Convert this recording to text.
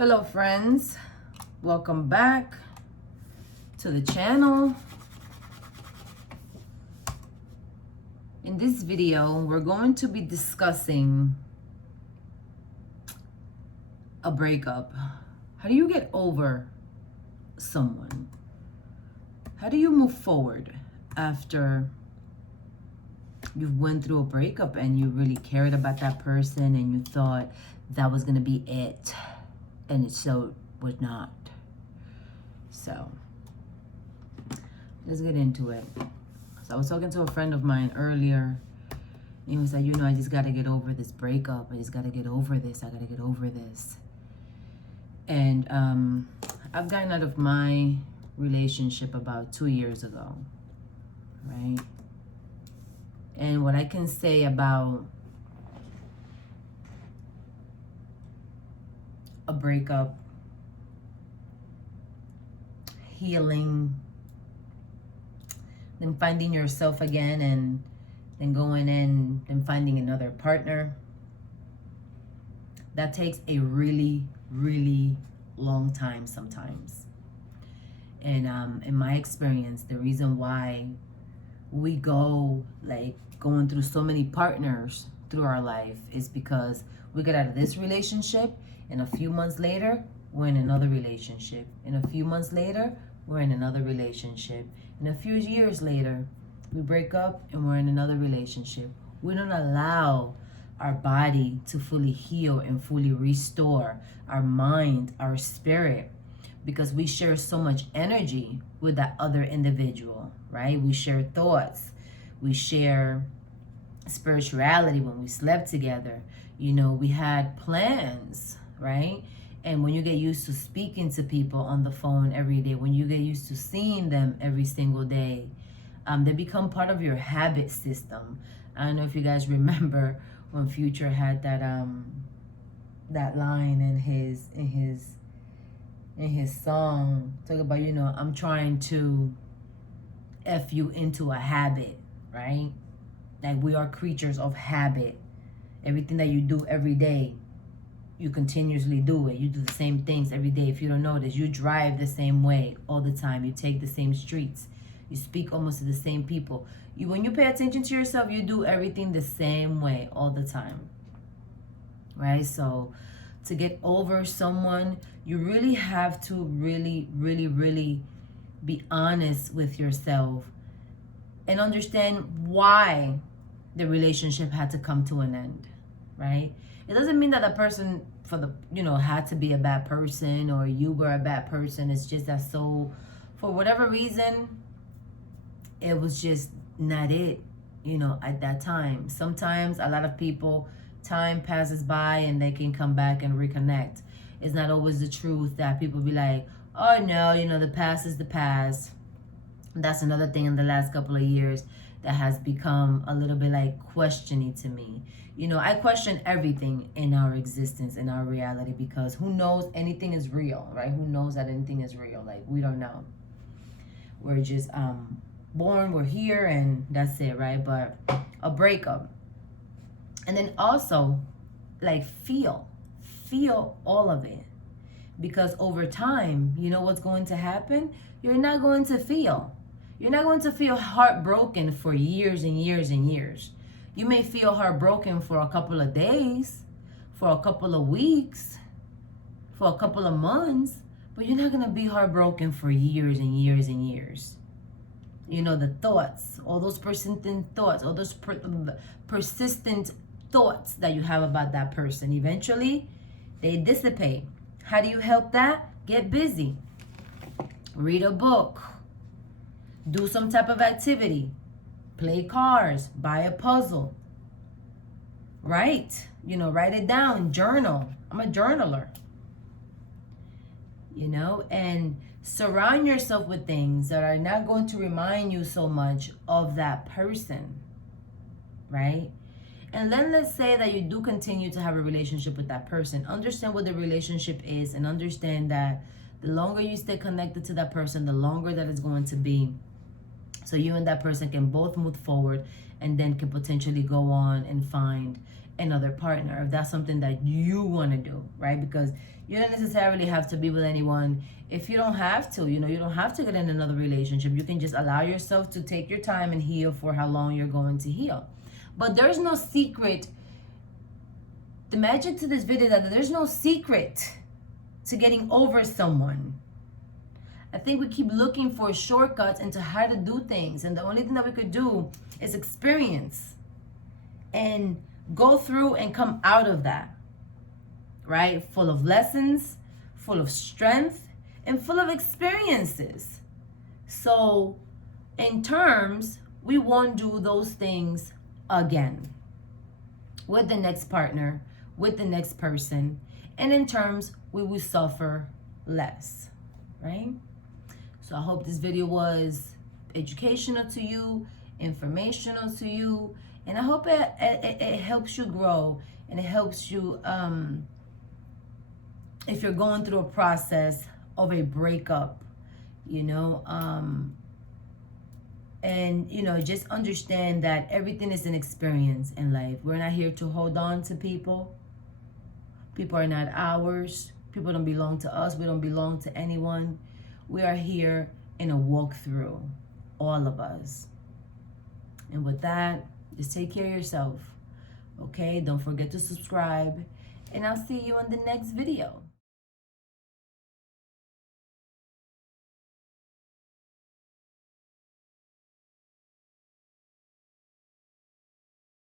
Hello friends, welcome back to the channel. In this video, we're going to be discussing a breakup. How do you get over someone? How do you move forward after you've went through a breakup and you really cared about that person and you thought that was gonna be it, and it so was not. So let's get into it. So I was talking to a friend of mine earlier, and he was like, I just gotta get over this breakup. I just gotta get over this. I gotta get over this. And I've gotten out of my relationship about 2 years ago, right? And what I can say about a breakup, healing, then finding yourself again, and then going in and finding another partner, that takes a really, really long time sometimes. And in my experience, the reason why we go like going through so many partners through our life is because we get out of this relationship, and a few months later we're in another relationship, and a few months later we're in another relationship, and a few years later we break up and we're in another relationship. We don't allow our body to fully heal and fully restore our mind, our spirit, because we share so much energy with that other individual, right? We share thoughts, we share spirituality. When we slept together, we had plans, right? And when you get used to speaking to people on the phone every day, when you get used to seeing them every single day, they become part of your habit system. I don't know if you guys remember when Future had that line in his song, talk about, I'm trying to F you into a habit, right? Like, we are creatures of habit. Everything that you do every day, you continuously do it. You do the same things every day. If you don't notice, you drive the same way all the time. You take the same streets. You speak almost to the same people. When you pay attention to yourself, you do everything the same way all the time, right? So to get over someone, you really have to really, really, really be honest with yourself and understand why the relationship had to come to an end, right? It doesn't mean that the person had to be a bad person or you were a bad person. It's just that, so for whatever reason, it was just not it, at that time. Sometimes a lot of people, time passes by and they can come back and reconnect. It's not always the truth that people be like, oh no, the past is the past. That's another thing in the last couple of years that has become a little bit like questioning to me. I question everything in our existence, in our reality, because who knows anything is real, right? Who knows that anything is real? Like, we don't know. We're just born, we're here, and that's it, right? But a breakup, and then also like feel all of it, because over time, what's going to happen? You're not going to feel heartbroken for years and years and years. You may feel heartbroken for a couple of days, for a couple of weeks, for a couple of months, but you're not going to be heartbroken for years and years and years. The thoughts, all those persistent thoughts, all those persistent thoughts that you have about that person, eventually they dissipate. How do you help that? Get busy. Read a book. Do some type of activity. Play cards. Buy a puzzle. Write. Write it down. Journal. I'm a journaler. And surround yourself with things that are not going to remind you so much of that person, right? And then let's say that you do continue to have a relationship with that person. Understand what the relationship is, and understand that the longer you stay connected to that person, the longer that it's going to be. So you and that person can both move forward, and then can potentially go on and find another partner, if that's something that you want to do, right? Because you don't necessarily have to be with anyone if you don't have to. You don't have to get in another relationship. You can just allow yourself to take your time and heal for how long you're going to heal. But there's no secret. The magic to this video is that there's no secret to getting over someone. I think we keep looking for shortcuts into how to do things, and the only thing that we could do is experience and go through and come out of that, right? Full of lessons, full of strength, and full of experiences. So in terms, we won't do those things again with the next partner, with the next person. And in terms, we will suffer less, right? So I hope this video was educational to you, informational to you, and I hope it helps you grow, and it helps you if you're going through a process of a breakup, and just understand that everything is an experience in life. We're not here to hold on to people. People are not ours. People don't belong to us. We don't belong to anyone. We are here in a walkthrough, all of us. And with that, just take care of yourself, okay? Don't forget to subscribe, and I'll see you in the next video.